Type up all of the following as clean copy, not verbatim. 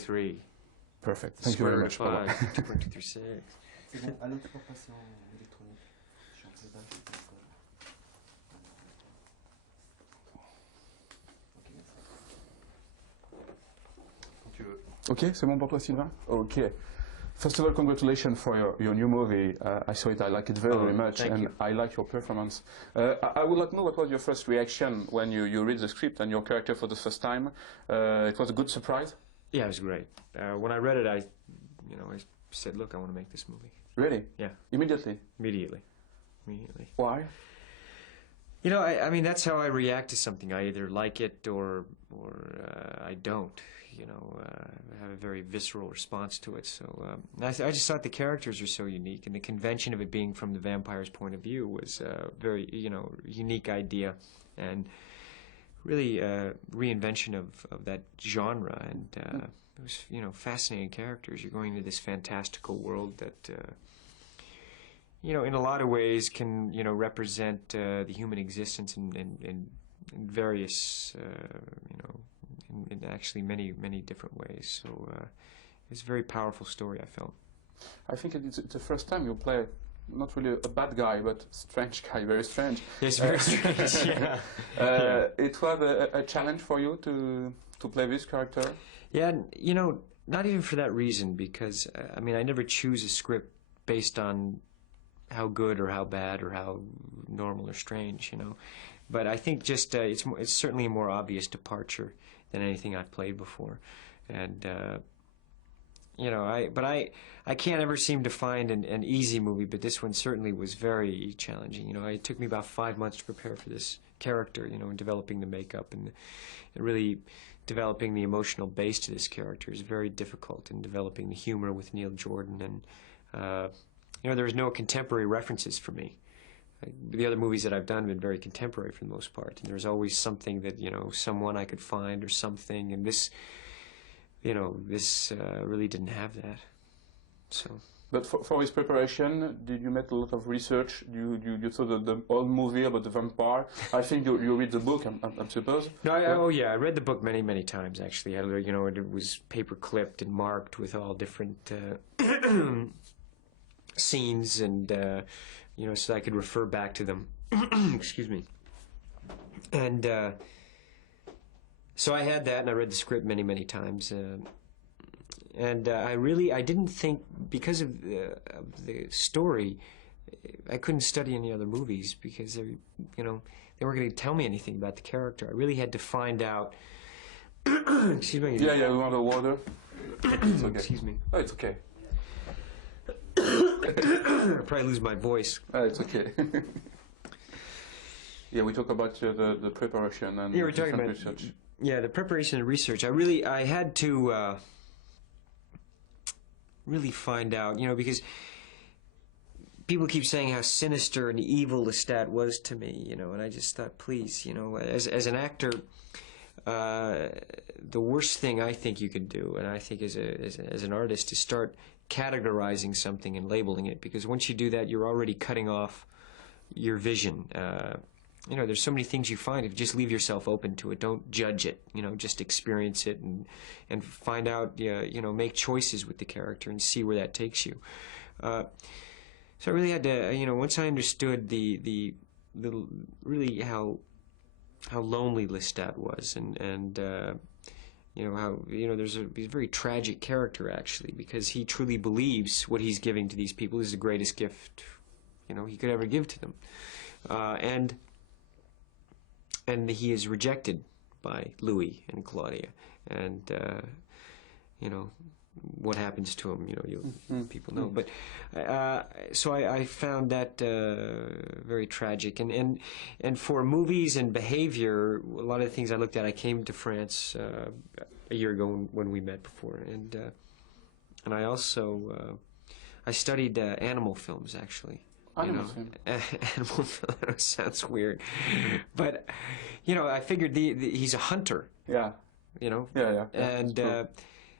3. Perfect. Thank you very much. 2.236. C'est bon, à l'autre pour passer en électronique. Je suis en train de faire Ok, merci. Quand tu veux. Ok, c'est bon pour toi, Sylvain? Ok. First of all, congratulations for your new movie. I saw it, I like it very much, and I like your performance. I would like to know what was your first reaction when you read the script and your character for the first time. It was a good surprise? Yeah, it was great. When I read it, I said, look, I want to make this movie. Really? Yeah. Immediately? Immediately. Why? You know, I mean, that's how I react to something. I either like it or I don't. You know, I have a very visceral response to it. So I just thought the characters are so unique, and the convention of it being from the vampire's point of view was a very, unique idea, and really reinvention of that genre. And it was, fascinating characters. You're going into this fantastical world that, in a lot of ways can, represent the human existence in various, in actually many different ways. So it's a very powerful story, I felt. I think it's the first time you play not really a bad guy, but strange guy, very strange. Yes, very strange, yeah. It was a challenge for you to play this character? Yeah, not even for that reason, because, I mean, I never choose a script based on how good or how bad or how normal or strange, But I think just it's certainly a more obvious departure than anything I've played before, and I can't ever seem to find an easy movie, but this one certainly was very challenging. It took me about 5 months to prepare for this character, and developing the makeup and really developing the emotional base to this character is very difficult, and developing the humor with Neil Jordan, and there was no contemporary references for me. The other movies that I've done have been very contemporary for the most part, and there's always something that, someone I could find or something, and this, this really didn't have that. So. But for his preparation, did you make a lot of research? You saw the old movie about the vampire. I think you read the book, I suppose. No, I read the book many times actually. It was paper clipped and marked with all different scenes, and so I could refer back to them. Excuse me. And so I had that, and I read the script many times. And I didn't think, because of the story, I couldn't study any other movies because they weren't going to tell me anything about the character. I really had to find out. Excuse me. Yeah, we want the water. It's okay. Excuse me. Oh, it's okay. I'll probably lose my voice. It's okay. Yeah, we talk about the preparation and we're talking about research. Yeah, the preparation and research. I had to really find out, because people keep saying how sinister and evil Lestat was to me, and I just thought, please, as an actor, the worst thing I think you can do, and I think as an artist, is start categorizing something and labeling it, because once you do that, you're already cutting off your vision. There's so many things you find if you just leave yourself open to it. Don't judge it. Just experience it and find out. Make choices with the character and see where that takes you. So I really had to. Once I understood the really how lonely Lestat was, and how he's a very tragic character actually, because he truly believes what he's giving to these people is the greatest gift he could ever give to them, and he is rejected by Louis and Claudia, and what happens to him, people know. But so I found that very tragic, and for movies and behavior, a lot of the things I looked at. I came to France a year ago when we met before, and I also I studied animal films actually. Animal film. Animal film sounds weird, but I figured he's a hunter. Yeah. Yeah. And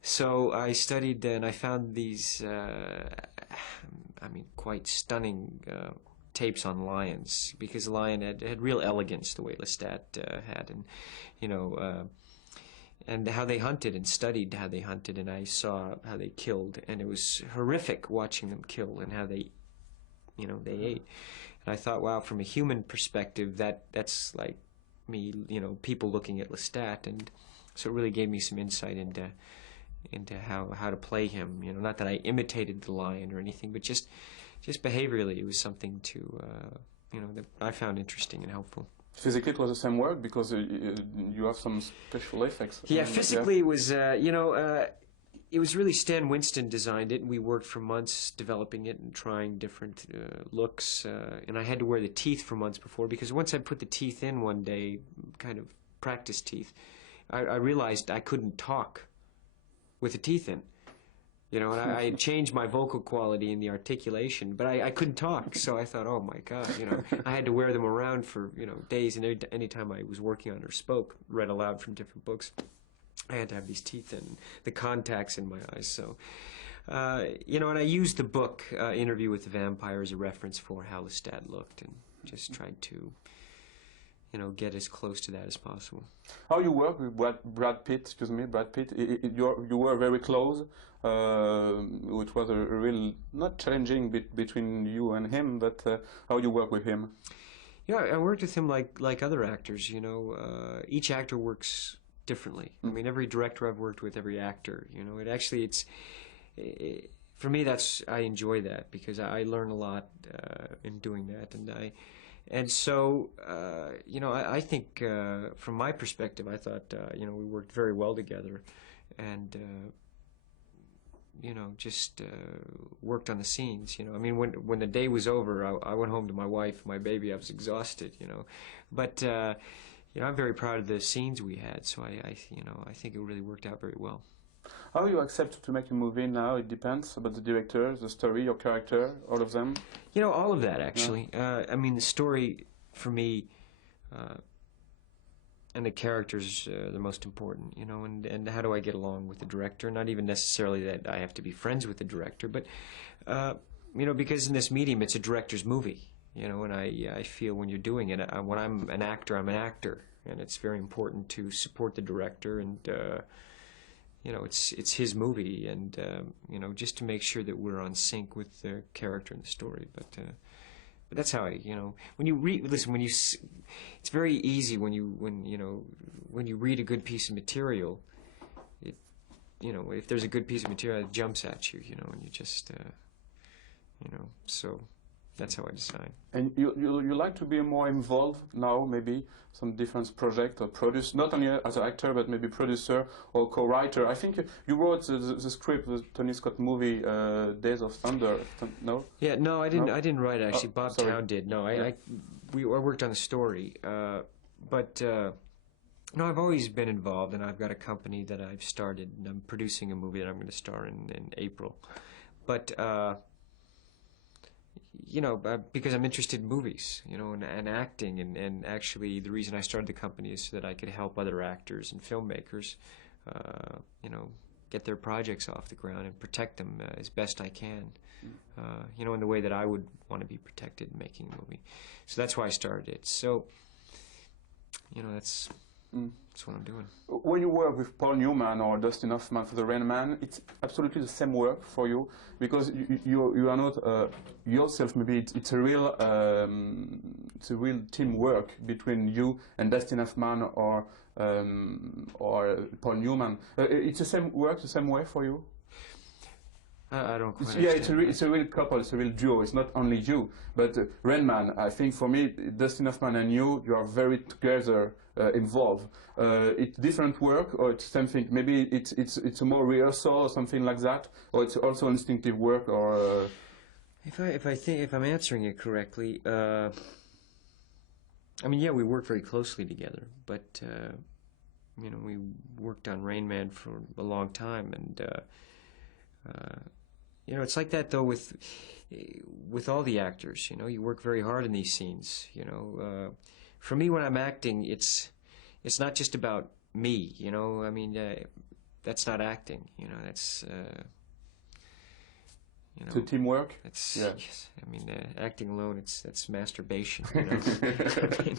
so I studied and I found these, quite stunning tapes on lions, because the lion had real elegance the way Lestat had, and and how they hunted and studied how they hunted, and I saw how they killed, and it was horrific watching them kill and how they, you know, they ate. And I thought, wow, from a human perspective, that's like me, you know, people looking at Lestat, and so it really gave me some insight into how to play him. You know, not that I imitated the lion or anything, but just behaviorally, it was something to you know, that I found interesting and helpful. Physically, it was the same work because you have some special effects. Yeah, physically it was, you know, it was really Stan Winston designed it, and we worked for months developing it and trying different looks. And I had to wear the teeth for months before, because once I put the teeth in one day, kind of practice teeth, I realized I couldn't talk with the teeth in. You know, and I had changed my vocal quality and the articulation, but I couldn't talk. So I thought, oh my God, you know, I had to wear them around for, you know, days. And any time I was working on or spoke, read aloud from different books, I had to have these teeth in, the contacts in my eyes. So, you know, and I used the book, Interview with the Vampire, as a reference for how Lestat looked, and just tried to, you know, get as close to that as possible. How you work with Brad Pitt? Excuse me, Brad Pitt. You were very close. Which was a real, not challenging bit between you and him, but how you work with him? Yeah, I worked with him like other actors. You know, each actor works differently. I mean, every director I've worked with, every actor. You know, for me, I enjoy that, because I learn a lot in doing that, and so, you know, I think from my perspective, I thought, you know, we worked very well together, and, you know, just worked on the scenes, you know. I mean, when the day was over, I went home to my wife, my baby. I was exhausted, you know. But, you know, I'm very proud of the scenes we had, so you know, I think it really worked out very well. How you accept to make a movie now? It depends about the director, the story, your character, all of them? You know, all of that, actually. Yeah. I mean, the story, for me, and the characters are the most important, you know, and how do I get along with the director? Not even necessarily that I have to be friends with the director, but, you know, because in this medium, it's a director's movie, you know, and I feel when you're doing it, when I'm an actor, and it's very important to support the director, and, you know, it's his movie, and, you know, just to make sure that we're on sync with the character and the story, but that's how you know, when you listen, it's very easy when you read a good piece of material, you know, if there's a good piece of material, it jumps at you, you know, and you just, you know, so that's how I decide. And you like to be more involved now, maybe some different project or produce, not only as an actor, but maybe producer or co-writer. I think you wrote the script, the Tony Scott movie, Days of Thunder. No? Yeah, no, I didn't. No? I didn't write it, actually. Oh, Bob sorry. Town did. No, Yeah. I worked on the story, but no, I've always been involved, and I've got a company that I've started, and I'm producing a movie that I'm going to star in April. But you know, because I'm interested in movies, you know, and acting, and actually the reason I started the company is so that I could help other actors and filmmakers, you know, get their projects off the ground and protect them as best I can, you know, in the way that I would want to be protected in making a movie. So that's why I started it. So, you know, that's what I'm doing. When you work with Paul Newman or Dustin Hoffman for The Rain Man, it's absolutely the same work for you, because you are not yourself. Maybe it's a real teamwork between you and Dustin Hoffman or Paul Newman. It's the same work, the same way for you. I don't quite Yeah, understand. it's a real couple, it's a real duo. It's not only you, but Rain Man. I think for me, Dustin Hoffman and you are very together, involved. It's different work, or it's something. Maybe it's a more rehearsal or something like that, or it's also instinctive work, or. If I'm answering it correctly, I mean, yeah, we work very closely together, but you know, we worked on Rain Man for a long time, and you know, it's like that though with all the actors. You know, you work very hard in these scenes. You know, for me, when I'm acting, it's not just about me. You know, I mean, that's not acting. You know, that's You know, to teamwork. it's Yeah. yes, I mean, acting alone, that's masturbation. You know? I mean,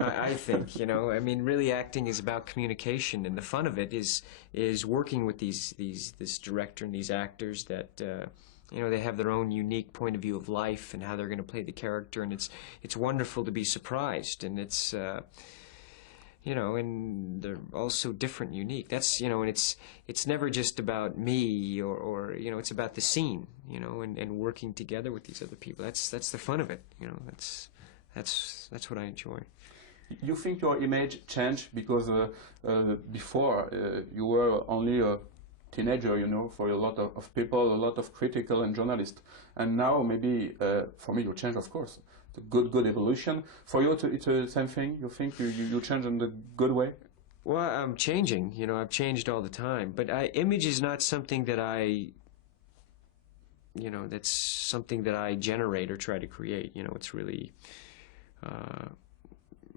I think, you know, I mean, really, acting is about communication, and the fun of it is working with this director and these actors that you know, they have their own unique point of view of life and how they're going to play the character, and it's wonderful to be surprised, and it's you know, and they're all so different and unique. That's, you know, and it's never just about me or you know, it's about the scene, you know, and working together with these other people. That's the fun of it, you know. That's what I enjoy. You think your image changed because before you were only a teenager, you know, for a lot of people, a lot of critical and journalists, and now maybe for me you changed, of course. The good evolution. For you, it's the same thing. You think you change in the good way? Well, I'm changing. You know, I've changed all the time. But image is not something that you know, that's something that I generate or try to create. You know, it's really,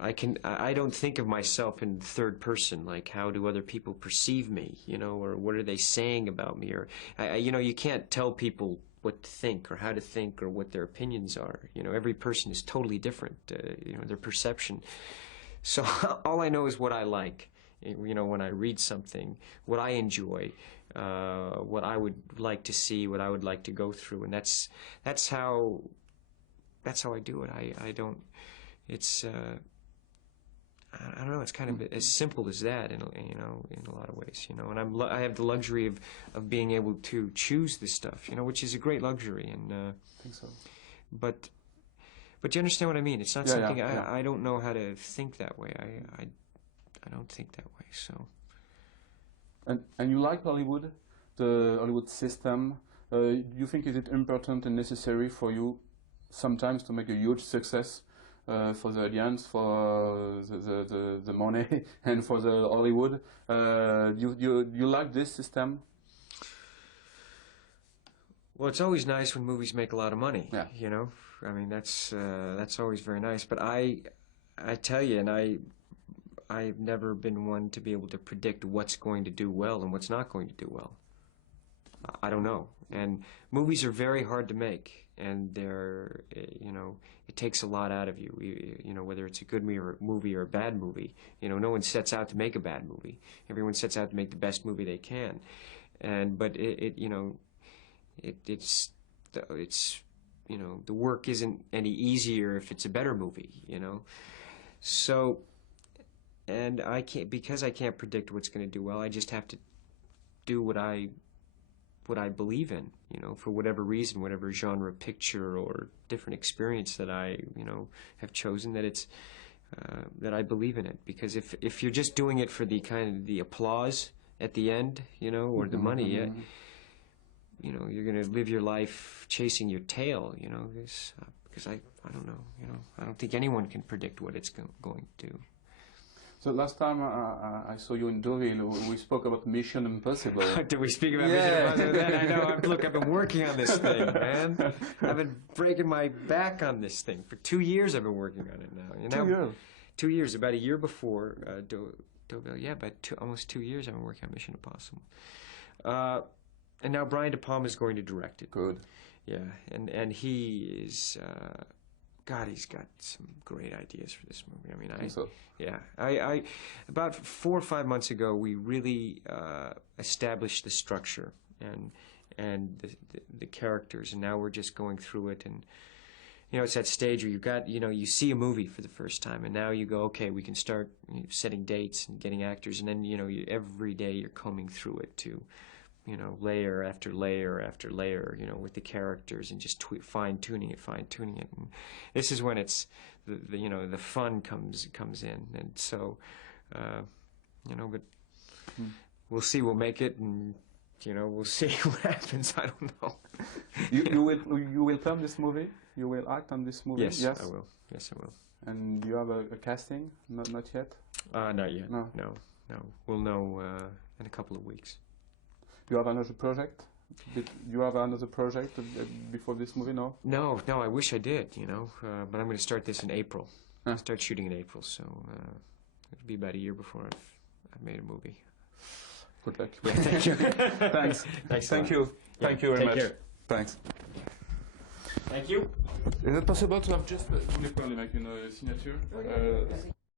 I don't think of myself in third person, like how do other people perceive me, you know, or what are they saying about me, or, you know, you can't tell people what to think or how to think or what their opinions are. You know, every person is totally different, you know, their perception. So all I know is what I like. You know, when I read something, what I enjoy, what I would like to see, what I would like to go through, and that's how I do it. I don't. It's I don't know. It's kind of as simple as that, you know, in a lot of ways, you know. And I have the luxury of being able to choose this stuff, you know, which is a great luxury. And I think so. But you understand what I mean? It's not something I don't know how to think that way. I don't think that way. So. And you like Hollywood, the Hollywood system? You think is it important and necessary for you sometimes to make a huge success? For the audience, for the money, and for the Hollywood, you like this system? Well, it's always nice when movies make a lot of money. Yeah. You know, I mean that's always very nice. But I tell you, and I've never been one to be able to predict what's going to do well and what's not going to do well. I don't know. And movies are very hard to make, and they're, you know, it takes a lot out of you. You know, whether it's a good movie or a bad movie. You know, no one sets out to make a bad movie. Everyone sets out to make the best movie they can. But you know, it's you know, the work isn't any easier if it's a better movie. You know, so, and because I can't predict what's going to do well. I just have to do what I believe in, you know, for whatever reason, whatever genre picture or different experience that I, you know, have chosen, that it's that I believe in it. Because if you're just doing it for the kind of the applause at the end, you know, or the money, you know, you're going to live your life chasing your tail, you know, because I don't know, you know, I don't think anyone can predict what it's going to do. So last time I saw you in Deauville, we spoke about Mission Impossible. Did we speak about Mission Impossible then? I know. Look, I've been working on this thing, man. I've been breaking my back on this thing. For 2 years I've been working on it now. You know? 2 years? 2 years. About a year before Deauville. Yeah, about almost 2 years I've been working on Mission Impossible. And now Brian De Palma is going to direct it. Good. Yeah, and he is... God, he's got some great ideas for this movie. I mean, I about 4 or 5 months ago, we really established the structure and the characters, and now we're just going through it. And you know, it's that stage where you see a movie for the first time, and now you go, okay, we can start setting dates and getting actors, and then every day you're combing through it to, layer after layer after layer, with the characters, and just fine-tuning it. And this is when it's, the fun comes in. And so, but we'll see. We'll make it, and, we'll see what happens. I don't know. You will film this movie? You will act on this movie? Yes, I will. Yes, I will. And you have a casting? Not yet? Not yet. No. We'll know in a couple of weeks. You have another project? You have another project before this movie? No. No. I wish I did. But I'm going to start this in April. Start shooting in April, so it'll be about a year before I've made a movie. Good luck. Yeah, thank you. Thanks. Thanks. Thank you. Thank you very much. Take care. Thanks. Thank you. Is it possible to have just, je voulais parler avec une signature